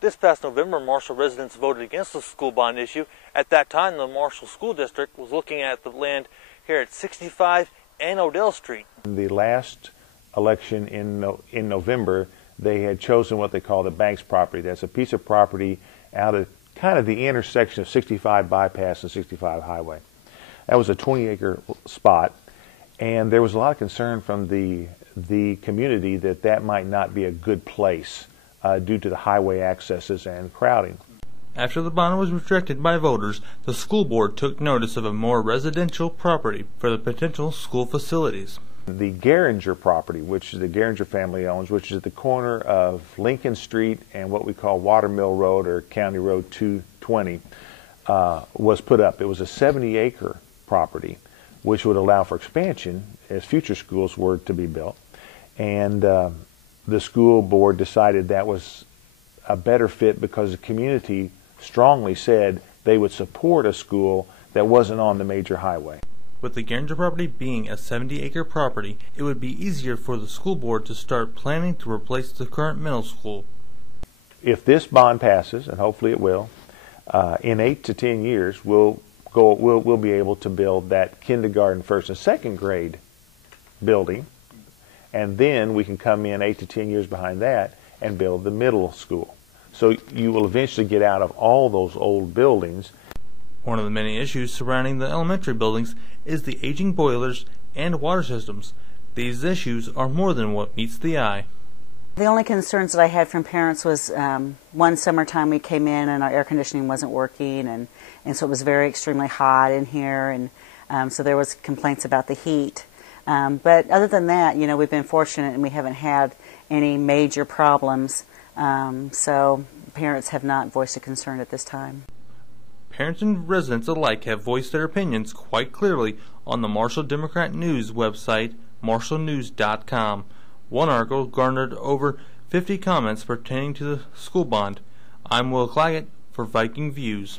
This past November, Marshall residents voted against the school bond issue. At that time, the Marshall School District was looking at the land here at 65 and Odell Street. In the last election in November, they had chosen what they call the Banks property. That's a piece of property out of kind of the intersection of 65 Bypass and 65 Highway. That was a 20-acre spot, and there was a lot of concern from the community that that might not be a good place due to the highway accesses and crowding. After the bond was rejected by voters, the school board took notice of a more residential property for the potential school facilities. The Geringer property, which the Geringer family owns, which is at the corner of Lincoln Street and what we call Watermill Road or County Road 220, was put up. It was a 70-acre property, which would allow for expansion as future schools were to be built. And the school board decided that was a better fit because the community strongly said they would support a school that wasn't on the major highway. With the Geringer property being a 70-acre property, it would be easier for the school board to start planning to replace the current middle school. If this bond passes, and hopefully it will, in 8 to 10 years we'll be able to build that kindergarten, first and second grade building, and then we can come in 8 to 10 years behind that and build the middle school. So you will eventually get out of all those old buildings. One of the many issues surrounding the elementary buildings is the aging boilers and water systems. These issues are more than what meets the eye. The only concerns that I had from parents was one summertime we came in and our air conditioning wasn't working, and so it was very extremely hot in here, and so there was complaints about the heat. But other than that, you know, we've been fortunate and we haven't had any major problems, so parents have not voiced a concern at this time. Parents and residents alike have voiced their opinions quite clearly on the Marshall Democrat News website, marshallnews.com. One article garnered over 50 comments pertaining to the school bond. I'm Will Claggett for Viking Views.